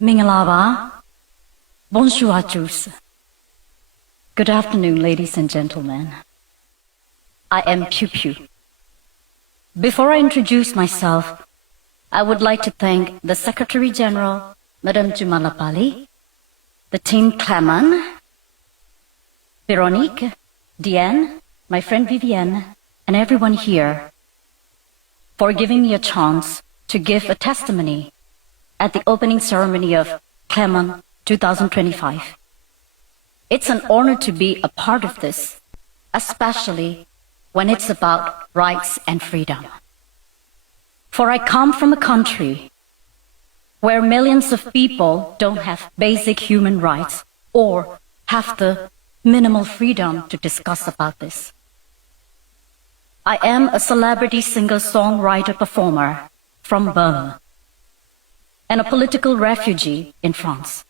Mingalaba. Bonjour à tous. Good afternoon, ladies and gentlemen. I am Pew Pew. Before I introduce myself, I would like to thank the Secretary General, Madame Jumalapali, the team Clement, Veronique, Diane, my friend Vivienne, and everyone here for giving me a chance to give a testimony at the opening ceremony of Clement 2025. It's an honor to be a part of this, especially when it's about rights and freedom. For I come from a country where millions of people don't have basic human rights or have the minimal freedom to discuss about this. I am a celebrity singer-songwriter-performer from Burma and a political refugee in France.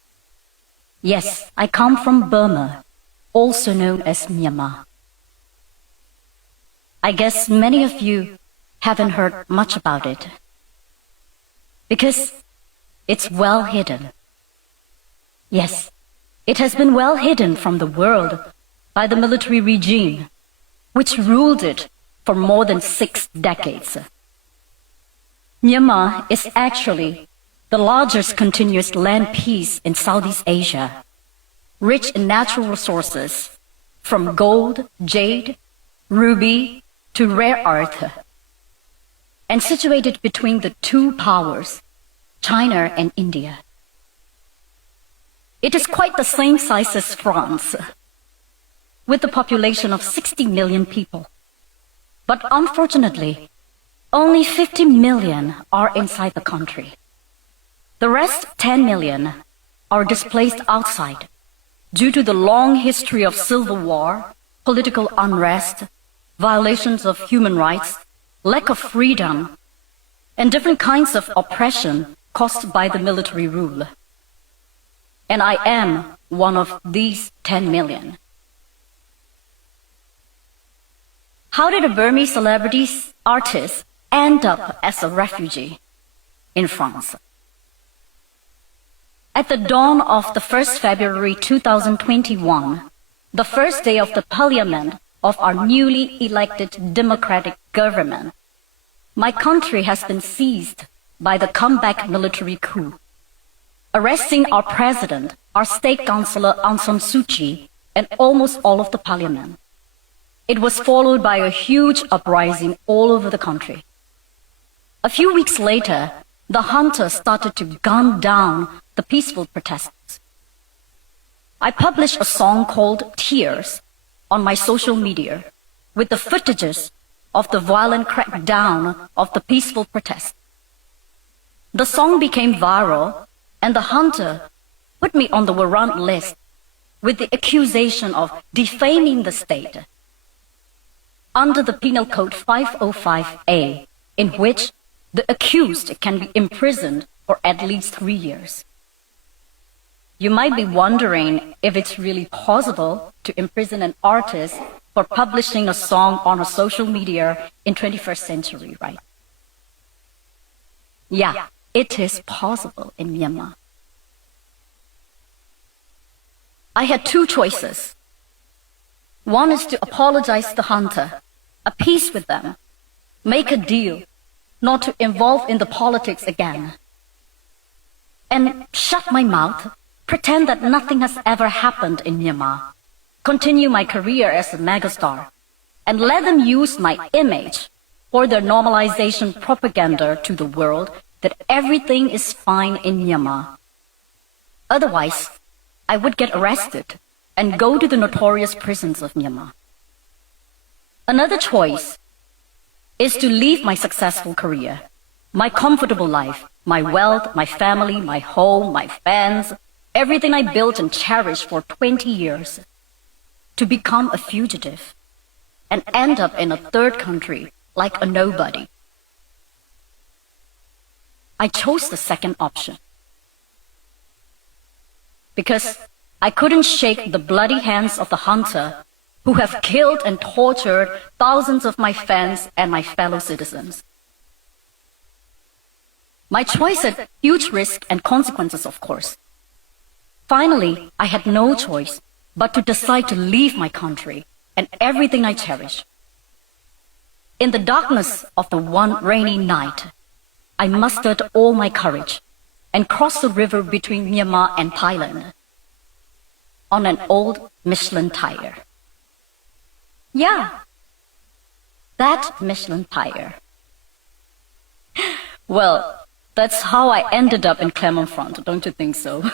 Yes, I come from Burma, also known as Myanmar. I guess many of you haven't heard much about it because it's well hidden. Yes, it has been well hidden from the world by the military regime, which ruled it for more than 6 decades. Myanmar is actually the largest continuous land piece in Southeast Asia, rich in natural resources from gold, jade, ruby to rare earth, and situated between the two powers, China and India. It is quite the same size as France, with a population of 60 million people. But unfortunately, only 50 million are inside the country. The rest 10 million are displaced outside due to the long history of civil war, political unrest, violations of human rights, lack of freedom, and different kinds of oppression caused by the military rule. And I am one of these 10 million. How did a Burmese celebrity artist end up as a refugee in France? At the dawn of the 1st February 2021, the first day of the parliament of our newly elected democratic government, my country has been seized by the comeback military coup, arresting our president, our state councillor Aung San Suu Kyi, and almost all of the parliament. It was followed by a huge uprising all over the country. A few weeks later, the hunters started to gun down the peaceful protesters. I published a song called Tears on my social media with the footages of the violent crackdown of the peaceful protest. The song became viral, and the hunter put me on the warrant list with the accusation of defaming the state under the Penal Code 505A, in which the accused can be imprisoned for at least 3 years. You might be wondering if it's really possible to imprison an artist for publishing a song on a social media in 21st century, right? Yeah, it is possible in Myanmar. I had 2 choices. One is to apologize to the hunter, appease with them, make a deal, not to involve in the politics again, and shut my mouth, pretend that nothing has ever happened in Myanmar, continue my career as a megastar, and let them use my image for their normalization propaganda to the world that everything is fine in Myanmar. Otherwise, I would get arrested and go to the notorious prisons of Myanmar. Another choice is to leave my successful career, my comfortable life, my wealth, my family, my home, my fans, everything I built and cherished for 20 years, to become a fugitive and end up in a third country like a nobody. I chose the second option because I couldn't shake the bloody hands of the hunter who have killed and tortured thousands of my fans and my fellow citizens. My choice had huge risk and consequences, of course. Finally, I had no choice but to decide to leave my country and everything I cherish. In the darkness of the one rainy night, I mustered all my courage and crossed the river between Myanmar and Thailand on an old Michelin tire. Yeah, that Michelin tire. Well, that's how I ended up in Clermont-Ferrand, don't you think so?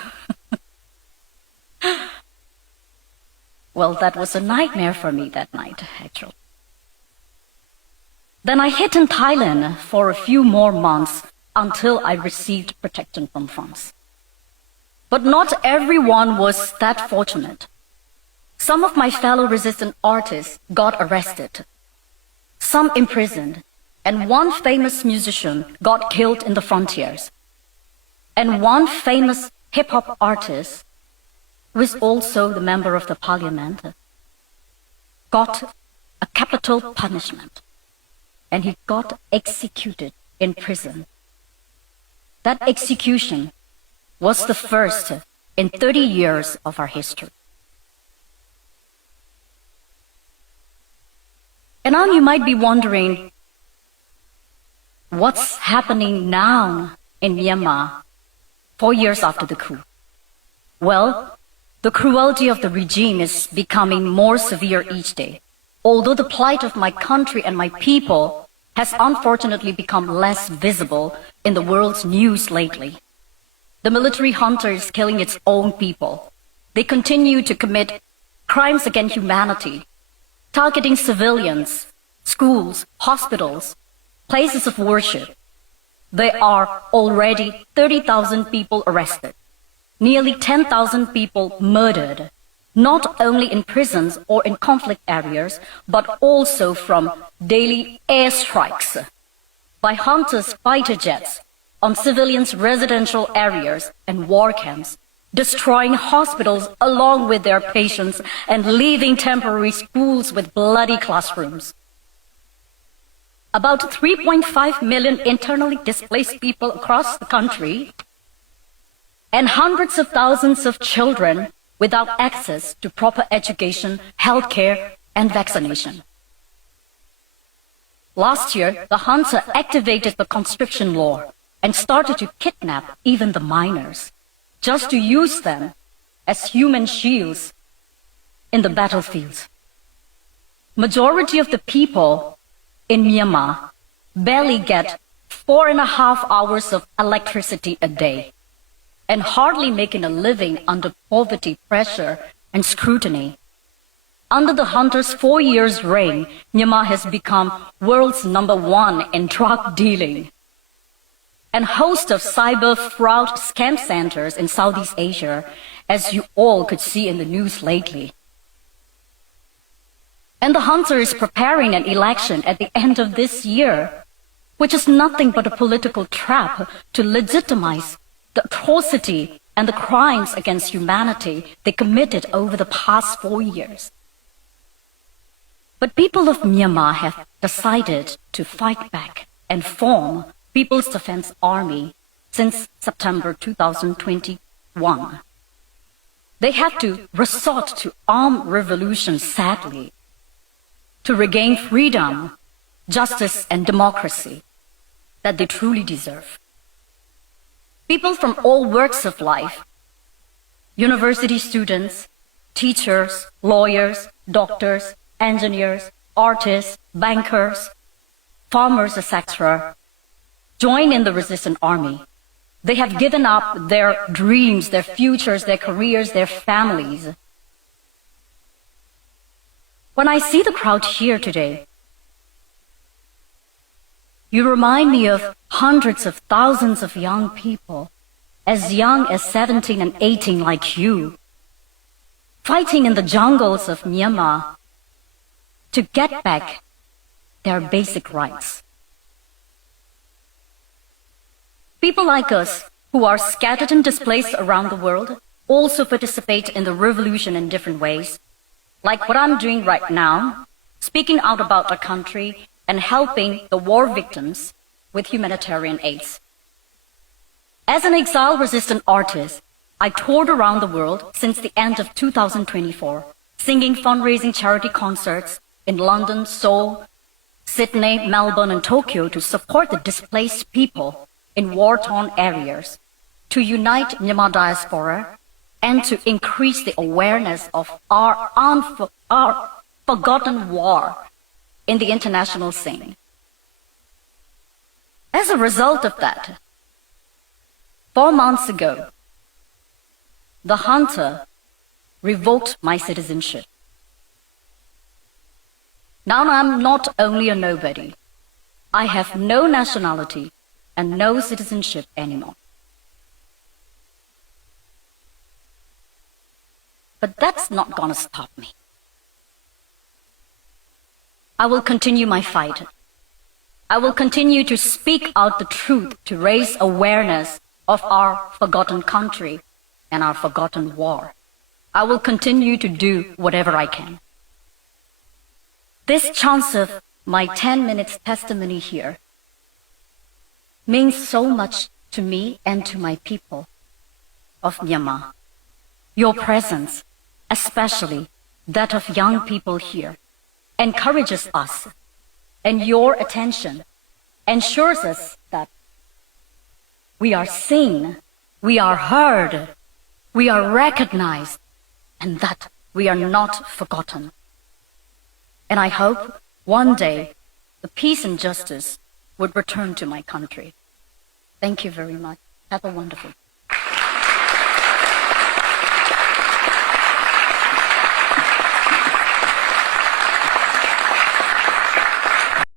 Well, that was a nightmare for me that night, actually. Then I hid in Thailand for a few more months until I received protection from France. But not everyone was that fortunate. Some of my fellow resistant artists got arrested, some imprisoned, and one famous musician got killed in the frontiers. And one famous hip-hop artist, who is also the member of the parliament, got a capital punishment, and he got executed in prison. That execution was the first in 30 years of our history. And now you might be wondering, what's happening now in Myanmar 4 years after the coup? Well, the cruelty of the regime is becoming more severe each day, although the plight of my country and my people has unfortunately become less visible in the world's news lately. The military junta is killing its own people. They continue to commit crimes against humanity, targeting civilians, schools, hospitals, places of worship. There are already 30,000 people arrested, nearly 10,000 people murdered, not only in prisons or in conflict areas, but also from daily airstrikes by hunters' fighter jets on civilians' residential areas and war camps, destroying hospitals along with their patients and leaving temporary schools with bloody classrooms. About 3.5 million internally displaced people across the country, and hundreds of thousands of children without access to proper education, healthcare, and vaccination. Last year, the junta activated the conscription law and started to kidnap even the minors, just to use them as human shields in the battlefields. Majority of the people in Myanmar barely get 4.5 hours of electricity a day and hardly making a living under poverty, pressure, and scrutiny. Under the junta's 4 years' reign, Myanmar has become world's #1 in drug dealing, and host of cyber fraud scam centers in Southeast Asia, as you all could see in the news lately. And the junta is preparing an election at the end of this year, which is nothing but a political trap to legitimize the atrocity and the crimes against humanity they committed over the past 4 years. But people of Myanmar have decided to fight back and form People's Defense Army since September 2021. They have to resort to armed revolution, sadly, to regain freedom, justice, and democracy that they truly deserve. People from all walks of life, university students, teachers, lawyers, doctors, engineers, artists, bankers, farmers, etc., join in the resistance army. They have given up their dreams, their futures, their careers, their families. When I see the crowd here today, you remind me of hundreds of thousands of young people, as young as 17 and 18 like you, fighting in the jungles of Myanmar to get back their basic rights. People like us, who are scattered and displaced around the world, also participate in the revolution in different ways, like what I'm doing right now, speaking out about our country and helping the war victims with humanitarian aids. As an exile-resistant artist, I toured around the world since the end of 2024, singing fundraising charity concerts in London, Seoul, Sydney, Melbourne, and Tokyo to support the displaced people in war-torn areas, to unite Myanmar diaspora, and to increase the awareness of our forgotten war in the international scene. As a result of that, 4 months ago, the junta revoked my citizenship. Now I'm not only a nobody, I have no nationality and no citizenship anymore. But that's not gonna stop me. I will continue my fight. I will continue to speak out the truth to raise awareness of our forgotten country and our forgotten war. I will continue to do whatever I can. This chance of my 10 minutes testimony here means so much to me and to my people of Myanmar. Your presence, especially that of young people here, encourages us, and your attention ensures us that we are seen, we are heard, we are recognized, and that we are not forgotten. And I hope one day the peace and justice would return to my country. Thank you very much. Have a wonderful day.